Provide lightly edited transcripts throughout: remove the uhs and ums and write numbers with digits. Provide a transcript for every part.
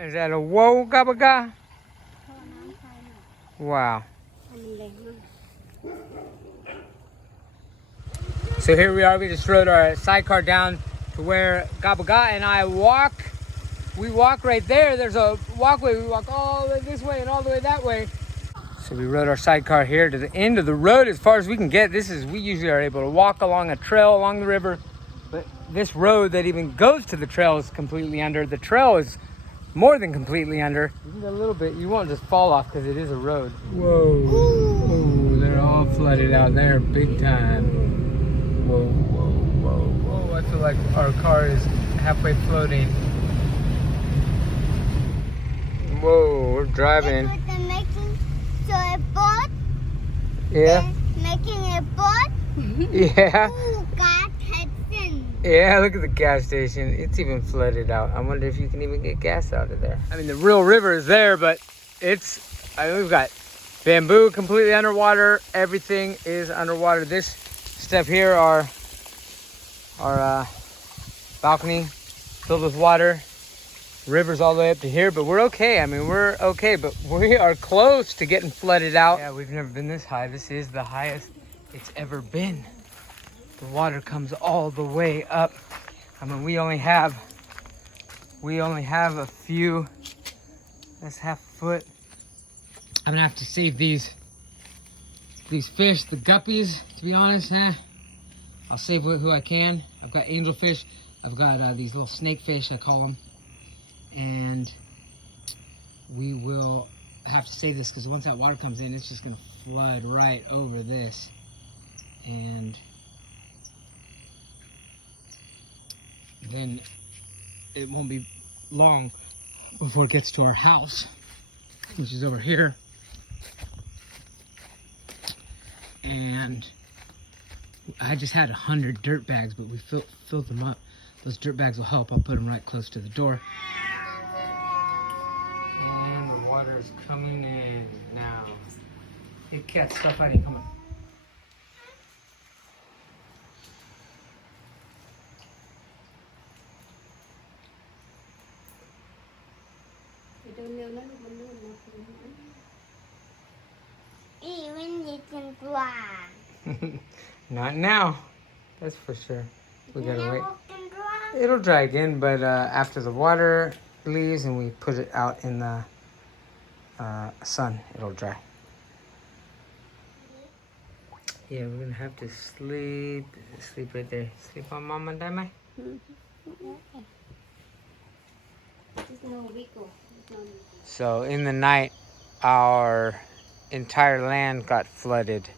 Is that a whoa gabaga? Wow. So here we are, we just rode our sidecar down to where Gabaga and I walk. We walk right there. There's a walkway. We walk all the way this way and all the way that way. So we rode our sidecar here to the end of the road as far as we can get. We usually are able to walk along a trail along the river, but this road that even goes to the trail is completely under. The trail is more than completely under. Even a little bit, you won't just fall off because it is a road. Whoa. Whoa, they're all flooded out there big time. Whoa, whoa, whoa, whoa. I feel like our car is halfway floating. Whoa, we're driving. That's what they're making. So a boat? Yeah. They're making a boat? Yeah. Ooh, gas station. Yeah, look at the gas station. It's even flooded out. I wonder if you can even get gas out of there. I mean, the real river is there, but we've got bamboo completely underwater. Everything is underwater. This stuff here, our balcony filled with water. River's all the way up to here, but we're okay. I mean, we're okay, but we are close to getting flooded out. Yeah, we've never been this high. This is the highest it's ever been. The water comes all the way up. I mean, we only have a few, that's half a foot. I'm gonna have to save these fish, the guppies, to be honest. I'll save who I can. I've got angelfish. I've got these little snake fish, I call them. And we will have to save this because once that water comes in, it's just gonna flood right over this. And then it won't be long before it gets to our house, which is over here. And I just had 100 dirt bags, but we filled them up. Those dirt bags will help. I'll put them right close to the door. And the water is coming in now. Hey, cat, stop hiding. Come on. Even you can fly. Not now. That's for sure. We gotta wait. Can dry? It'll dry again, but after the water leaves and we put it out in the sun, it'll dry. Yeah, we're gonna have to sleep right there. Sleep on Mama Dime. So in the night, our entire land got flooded.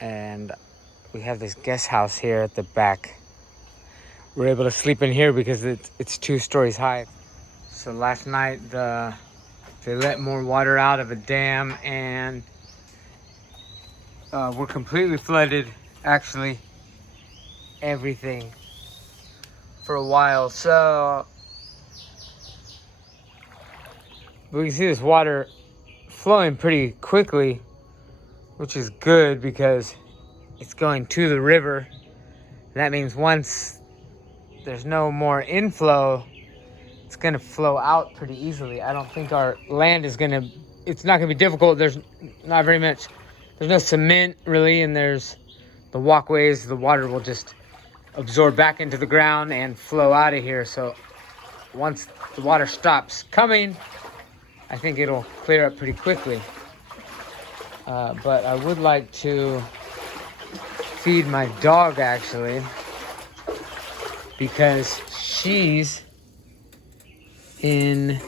And we have this guest house here at the back. We're able to sleep in here because it's 2 stories high. So last night, they let more water out of a dam and we're completely flooded, actually, everything for a while. So we can see this water flowing pretty quickly, which is good because it's going to the river. That means once there's no more inflow, it's gonna flow out pretty easily. I don't think our land it's not gonna be difficult. There's not very much, there's no cement really, and there's the walkways. The water will just absorb back into the ground and flow out of here. So once the water stops coming, I think it'll clear up pretty quickly. But I would like to feed my dog, actually, because she's in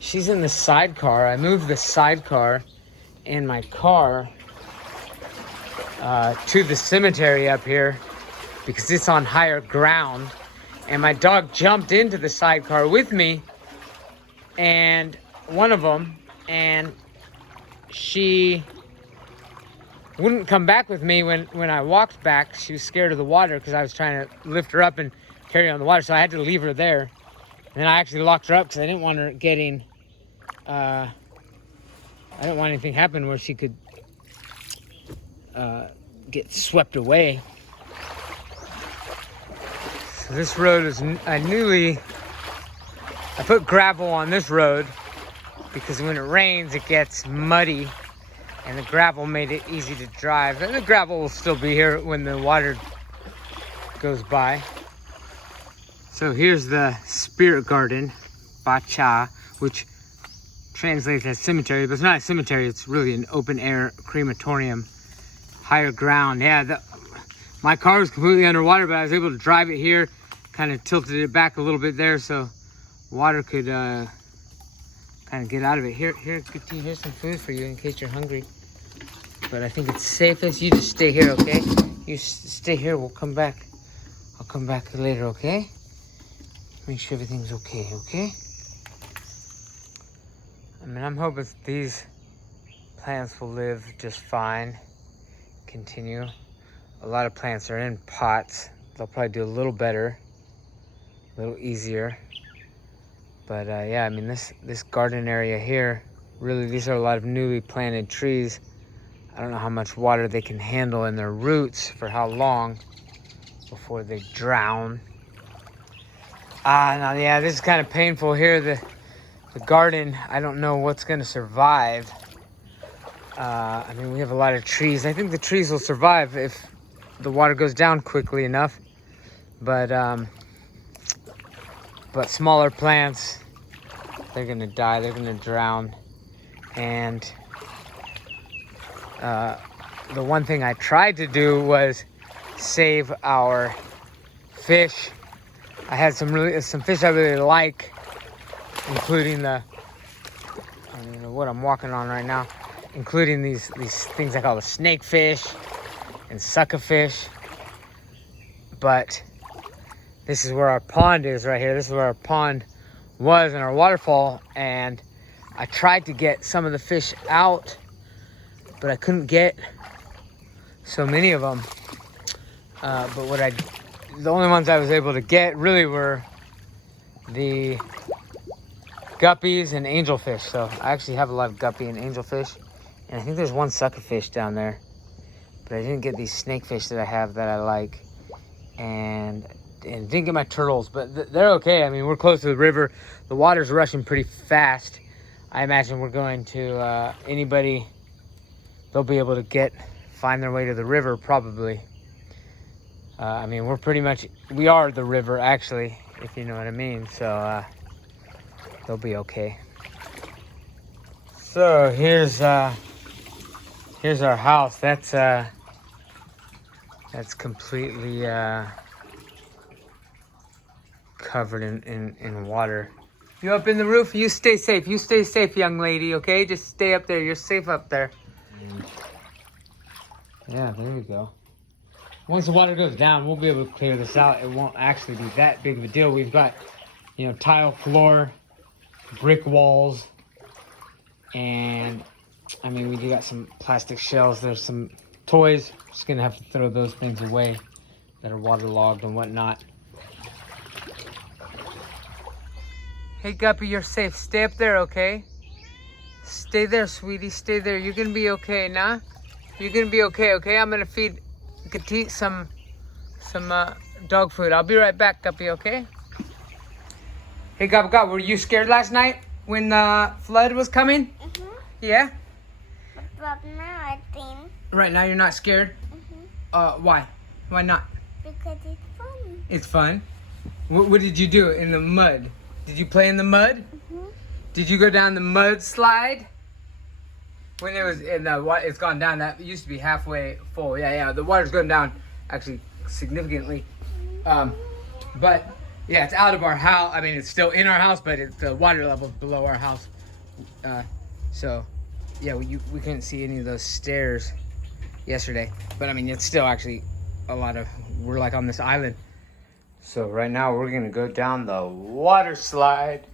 the sidecar. I moved the sidecar in my car to the cemetery up here because it's on higher ground, and my dog jumped into the sidecar with me, and one of them, and she wouldn't come back with me when I walked back. She was scared of the water because I was trying to lift her up and carry her on the water, so I had to leave her there. And then I actually locked her up because I didn't want her getting, I didn't want anything to happen where she could get swept away. So this road is I put gravel on this road because when it rains it gets muddy, and the gravel made it easy to drive. And the gravel will still be here when the water goes by. So here's the spirit garden, Bacha, which translates as cemetery, but it's not a cemetery, it's really an open air crematorium, higher ground. Yeah, my car was completely underwater, but I was able to drive it here, kind of tilted it back a little bit there so water could kind of get out of it. Here, good tea, here's some food for you in case you're hungry. But I think it's safest you just stay here, okay? You stay here, we'll come back. I'll come back later, okay? Make sure everything's okay, okay? I mean, I'm hoping these plants will live just fine. Continue. A lot of plants are in pots. They'll probably do a little better, a little easier. But yeah, I mean, this garden area here, really, these are a lot of newly planted trees. I don't know how much water they can handle in their roots for how long before they drown. Now, yeah, this is kind of painful here. The garden, I don't know what's going to survive. I mean, we have a lot of trees. I think the trees will survive if the water goes down quickly enough. But smaller plants, they're going to die. They're going to drown. And the one thing I tried to do was save our fish. I had some fish I really like, including I don't know what I'm walking on right now, including these things I call the snakefish and suckerfish. But this is where our pond is right here. This is where our pond was in our waterfall, and I tried to get some of the fish out, but I couldn't get so many of them. But the only ones I was able to get really were the guppies and angelfish. So I actually have a lot of guppy and angelfish, and I think there's one suckerfish down there, but I didn't get these snakefish that I have that I like, and didn't get my turtles, but they're okay. I mean, we're close to the river. The water's rushing pretty fast. I imagine we're going to they'll be able to find their way to the river probably. I mean, we are the river actually, if you know what I mean. So they'll be okay. So here's our house. That's completely covered in water. You up in the roof? You stay safe. You stay safe, young lady, okay? Just stay up there. You're safe up there. Yeah, there we go. Once the water goes down, we'll be able to clear this out. It won't actually be that big of a deal. We've got, tile floor, brick walls, and I mean, we do got some plastic shells. There's some toys. Just gonna have to throw those things away that are waterlogged and whatnot. Hey, Guppy, you're safe. Stay up there, okay? Stay there, sweetie. Stay there. You're gonna be okay, nah? You're gonna be okay, okay? I'm gonna feed Katit some dog food. I'll be right back, Guppy, okay? Hey, Gup, were you scared last night when the flood was coming? Mm-hmm. Yeah? But now I think. Right now you're not scared? Mm-hmm. Why? Why not? Because it's fun. It's fun? What did you do in the mud? Did you play in the mud? Mm-hmm. Did you go down the mud slide? When it was in the water, it's gone down. That used to be halfway full. Yeah. The water's going down actually significantly. But yeah, it's out of our house. I mean, it's still in our house, but the water level's below our house. So yeah, we couldn't see any of those stairs yesterday. But I mean, it's still actually we're like on this island. So right now we're gonna go down the water slide.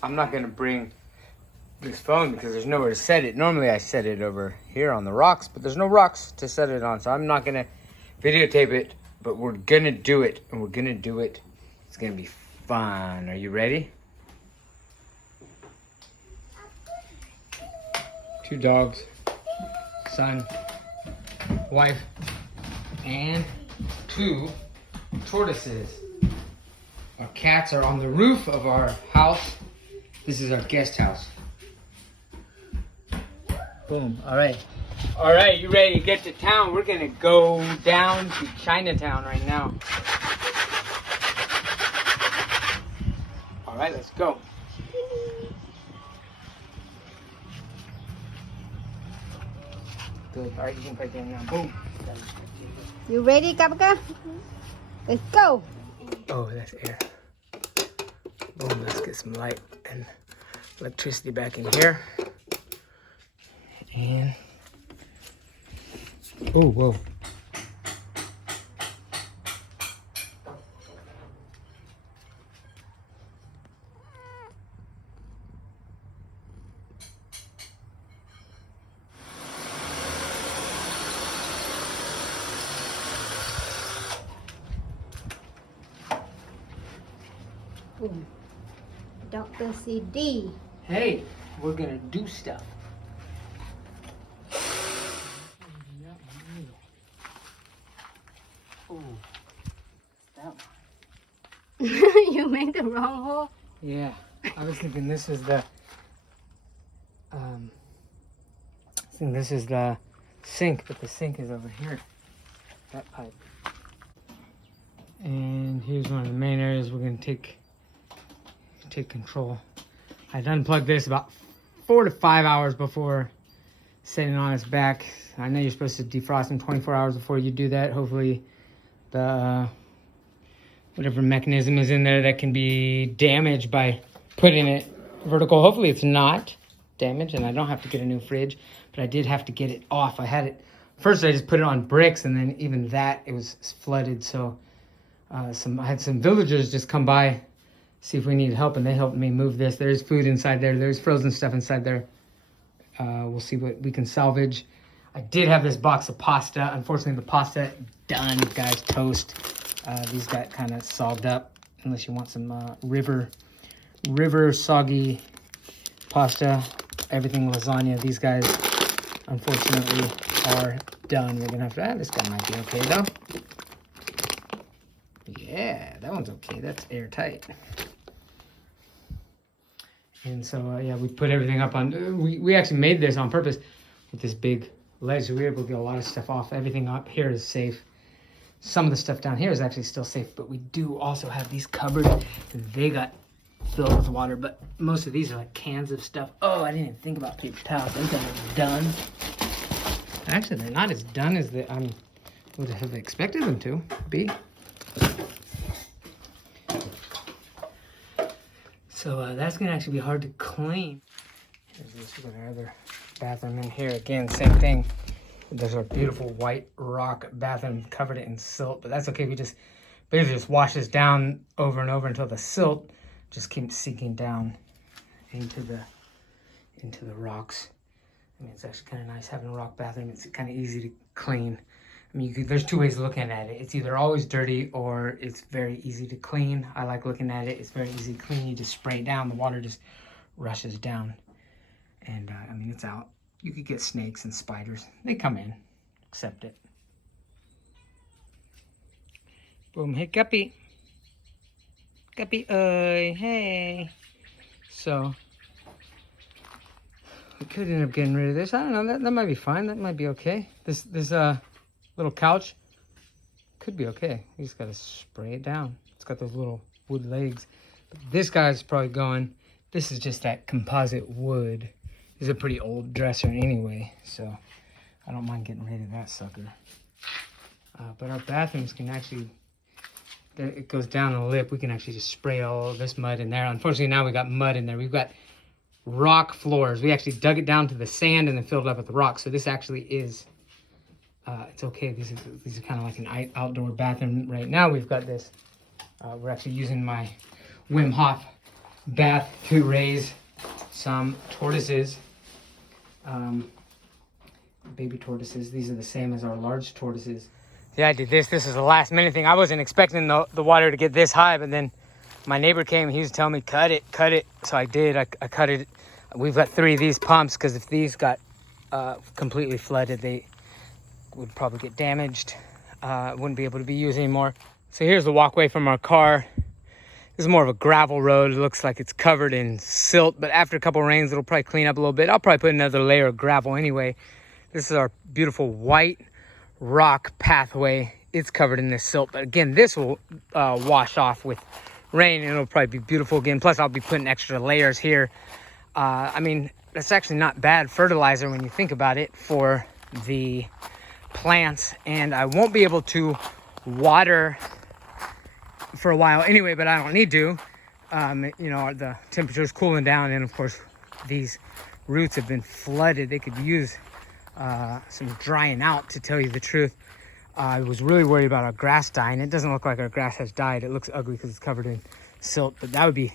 I'm not gonna bring this phone because there's nowhere to set it. Normally I set it over here on the rocks, but there's no rocks to set it on, so I'm not gonna videotape it, but we're gonna do it, and we're gonna do it. It's gonna be fun. Are you ready? 2 dogs, son, wife, and 2 tortoises. Our cats are on the roof of our house. This is our guest house. Boom. All right. All right, you ready to get to town? We're going to go down to Chinatown right now. All right, let's go. Good. All right, you can put that now. Boom. You ready, Kapka? Let's go. Oh, that's air. Boom, let's get some light and electricity back in here. And, oh, whoa. Boom. Dr. CD. Hey, we're gonna do stuff. Oh, that one. You made the wrong hole. Yeah, I was thinking this is the, sink, but the sink is over here. That pipe. And here's one of the main areas we're gonna take control. I'd unplugged this about 4 to 5 hours before setting on its back. I know you're supposed to defrost them 24 hours before you do that. Hopefully the whatever mechanism is in there that can be damaged by putting it vertical. Hopefully it's not damaged and I don't have to get a new fridge, but I did have to get it off. I had it, first I just put it on bricks and then even that, it was flooded. So I had some villagers just come by, see if we needed help, and they helped me move this. There's food inside there. There's frozen stuff inside there. We'll see what we can salvage. I did have this box of pasta. Unfortunately, the pasta done, guys, toast. These got kind of sogged up, unless you want some river soggy pasta. Everything lasagna. These guys, unfortunately, are done. We're gonna have to. This guy might be okay though. Yeah, that one's okay. That's airtight. And so, yeah, we put everything up on... We actually made this on purpose with this big ledge. So we were able to get a lot of stuff off. Everything up here is safe. Some of the stuff down here is actually still safe. But we do also have these cupboards. And they got filled with water. But most of these are like cans of stuff. Oh, I didn't even think about paper towels. Those are done. Actually, they're not as done as I would have expected them to be. So that's gonna actually be hard to clean. Here's this, we got our other bathroom in here. Again, same thing. There's our beautiful white rock bathroom, covered it in silt, but that's okay. We just basically just wash this down over and over until the silt just keeps sinking down into the rocks. I mean, it's actually kind of nice having a rock bathroom. It's kind of easy to clean. I mean, there's two ways of looking at it. It's either always dirty or it's very easy to clean. I like looking at it. It's very easy to clean. You just spray it down. The water just rushes down. And, I mean, it's out. You could get snakes and spiders. They come in. Accept it. Boom. Hey, Guppy. Guppy, hey. So, we could end up getting rid of this. I don't know. That might be fine. That might be okay. This little couch could be okay. You just gotta spray it down. It's got those little wood legs. But this guy's probably going. This is just that composite wood. This is a pretty old dresser anyway, so I don't mind getting rid of that sucker. But our bathrooms can actually, it goes down a lip. We can actually just spray all of this mud in there. Unfortunately, now we got mud in there. We've got rock floors. We actually dug it down to the sand and then filled it up with the rock. So this actually is, it's okay. These are kind of like an outdoor bathroom. Right now we've got this. We're actually using my Wim Hof bath to raise some tortoises. Baby tortoises. These are the same as our large tortoises. Yeah, I did this. This is a last minute thing. I wasn't expecting the water to get this high, but then my neighbor came. He was telling me, cut it. So I did. I cut it. We've got 3 of these pumps because if these got completely flooded, they would probably get damaged. Wouldn't be able to be used anymore. So here's the walkway from our car. This is more of a gravel road. It looks like it's covered in silt, but after a couple rains, it'll probably clean up a little bit. I'll probably put another layer of gravel anyway. This is our beautiful white rock pathway. It's covered in this silt, but again, this will wash off with rain and it'll probably be beautiful again. Plus, I'll be putting extra layers here. I mean, that's actually not bad fertilizer when you think about it for the plants, and I won't be able to water for a while anyway, but I don't need to. You know, the temperature is cooling down, and of course these roots have been flooded. They could use some drying out, to tell you the truth. I was really worried about our grass dying. It doesn't look like our grass has died. It looks ugly because it's covered in silt, but that would be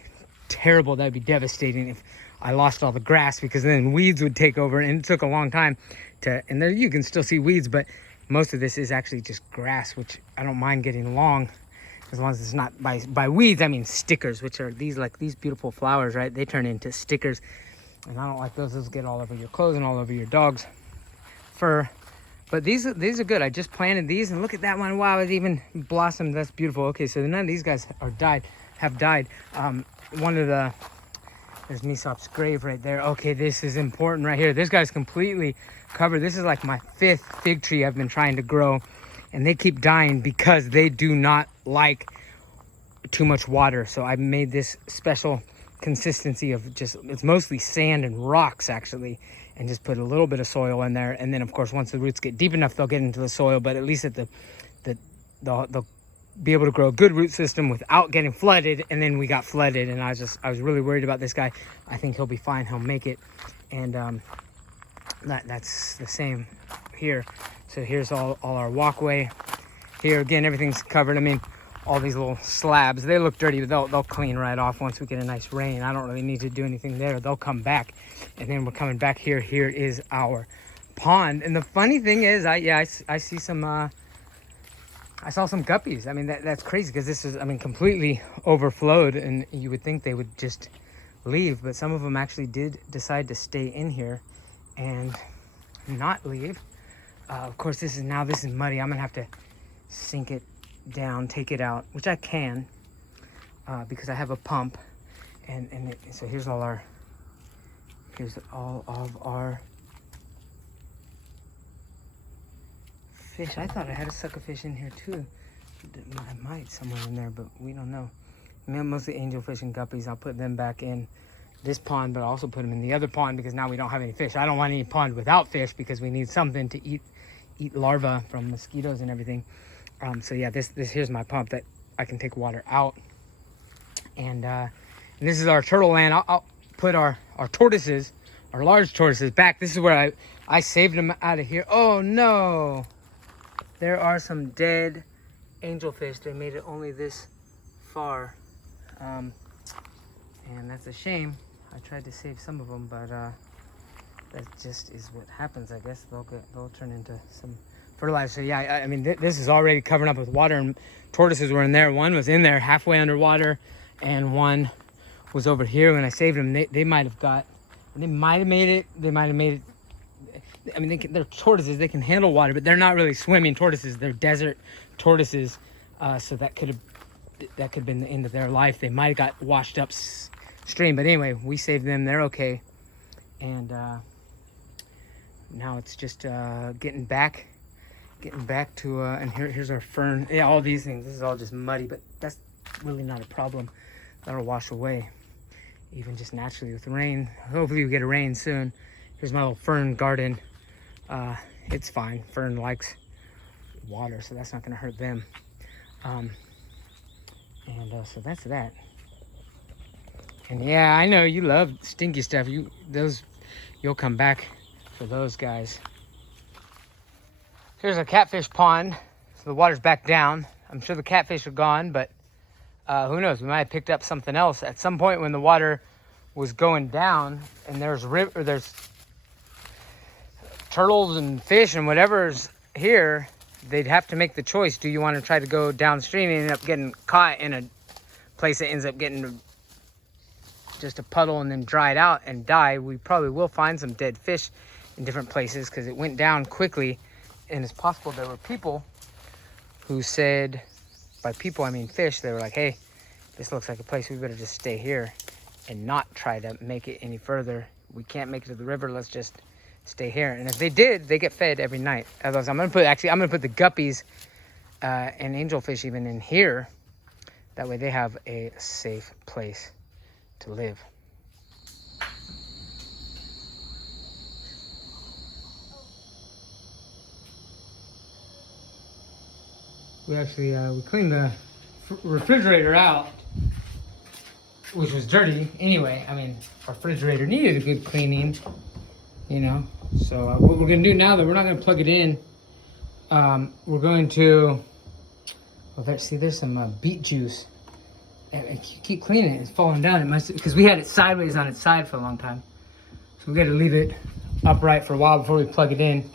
terrible. That would be devastating if I lost all the grass, because then weeds would take over, and it took a long time to, and there you can still see weeds, but most of this is actually just grass, which I don't mind getting long, as long as it's not by weeds. I mean stickers, which are these, like these beautiful flowers, right? They turn into stickers, and I don't like those. Those get all over your clothes and all over your dog's fur. But these are good. I just planted these, and look at that one. Wow, it even blossomed. That's beautiful. Okay, so none of these guys have died. One of the, there's Mesop's grave right there. Okay, this is important right here. This guy's completely covered. This is like my 5th fig tree I've been trying to grow, and they keep dying because they do not like too much water. So I made this special consistency of just, it's mostly sand and rocks actually, and just put a little bit of soil in there. And then of course, once the roots get deep enough, they'll get into the soil, but at least at they'll be able to grow a good root system without getting flooded. And then we got flooded, and I was really worried about this guy. I think he'll be fine. He'll make it. And that's the same here. So here's all our walkway. Here again, everything's covered. I mean, all these little slabs, they look dirty, but they'll clean right off once we get a nice rain. I don't really need to do anything there. They'll come back, and then we're coming back here. Here is our pond, and the funny thing is, I see some. I saw some guppies. I mean, that's crazy, because this is, I mean, completely overflowed, and you would think they would just leave, but some of them actually did decide to stay in here and not leave. Of course, this is muddy. I'm gonna have to sink it down, take it out, which I can, because I have a pump, so here's all of our fish. I thought I had a sucker fish in here too. I might somewhere in there, but we don't know. Mostly angelfish and guppies. I'll put them back in this pond, but I'll also put them in the other pond, because now we don't have any fish. I don't want any pond without fish, because we need something to eat larvae from mosquitoes and everything. So yeah, this here's my pump that I can take water out, and this is our turtle land. I'll put our tortoises, our large tortoises, back. This is where I saved them out of here. Oh no, there are some dead angelfish. They made it only this far, and that's a shame. I tried to save some of them, but that just is what happens, I guess. They'll turn into some fertilizer. So yeah, I mean, this is already covered up with water, and tortoises were in there. One was in there halfway underwater, and one was over here. When I saved them, they might have made it. I mean, they're tortoises. They can handle water, but they're not really swimming tortoises. They're desert tortoises. So that could have been the end of their life. They might have got washed upstream, but anyway, we saved them. They're okay, and now it's just getting back to and here's our fern. Yeah, all these things. This is all just muddy, but that's really not a problem. That'll wash away, even just naturally with rain. Hopefully we get a rain soon. Here's my little fern garden. It's fine. Fern likes water, so that's not going to hurt them. So that's that. And yeah, I know you love stinky stuff. You'll come back for those guys. Here's a catfish pond. So the water's back down. I'm sure the catfish are gone, but who knows? We might have picked up something else at some point when the water was going down, and there's turtles and fish and whatever's here. They'd have to make the choice. Do you want to try to go downstream and end up getting caught in a place that ends up getting just a puddle and then dried out and die? We probably will find some dead fish in different places, because it went down quickly, and it's possible there were people who said by people, I mean fish. They were like, hey, this looks like a place we better just stay here and not try to make it any further. We can't make it to the river. Let's just stay here. And if they did, they get fed every night. Otherwise, I'm gonna put the guppies and angelfish even in here. That way they have a safe place to live. We actually we cleaned the refrigerator out, which was dirty anyway. I mean, our refrigerator needed a good cleaning, you know. So what we're gonna do now, that we're not gonna plug it in. We're going to. Well, there's some beet juice. And keep cleaning it. It's falling down. It must, because we had it sideways on its side for a long time. So we got to leave it upright for a while before we plug it in.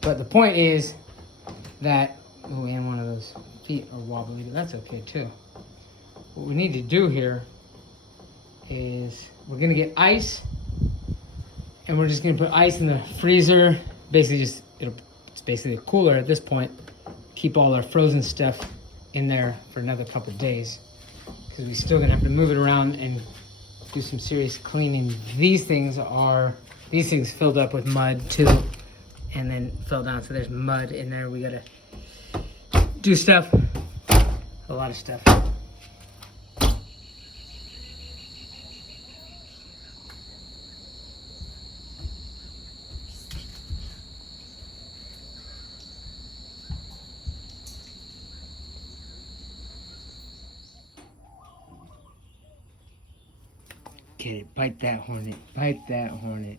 But the point is that, oh, and one of those feet are wobbly. That's okay too. What we need to do here is we're gonna get ice, and we're just gonna put ice in the freezer. Basically, it's basically a cooler at this point. Keep all our frozen stuff in there for another couple of days, because we're still gonna have to move it around and do some serious cleaning. These things filled up with mud too, and then fell down. So there's mud in there. We gotta do stuff, a lot of stuff. Get it, bite that hornet, bite that hornet.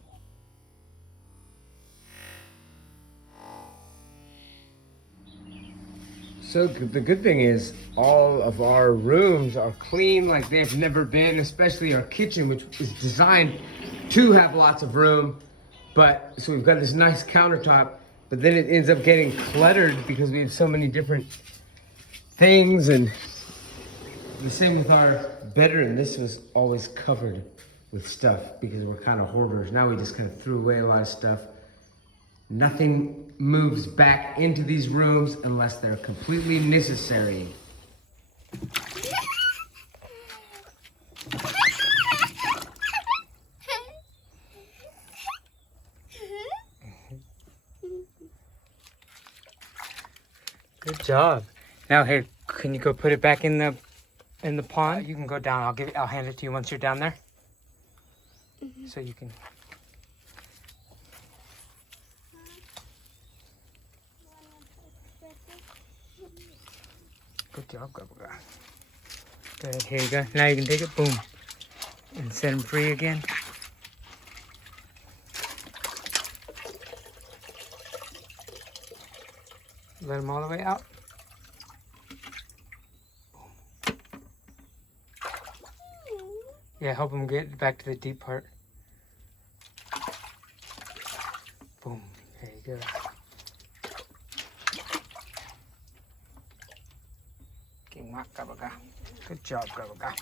So the good thing is all of our rooms are clean like they've never been, especially our kitchen, which is designed to have lots of room. But so we've got this nice countertop, but then it ends up getting cluttered because we have so many different things. And the same with our bedroom. This was always covered with stuff because we're kind of hoarders. Now we just kind of threw away a lot of stuff. Nothing moves back into these rooms unless they're completely necessary. Good job. Now here, can you go put it back in the pond? You can go down. I'll hand it to you once you're down there. So you can. Good job, Go ahead, here you go. Now you can take it, boom, and set him free again. Let him all the way out. Yeah, help him get back to the deep part. Boom, there you go. Good job, Gabaga.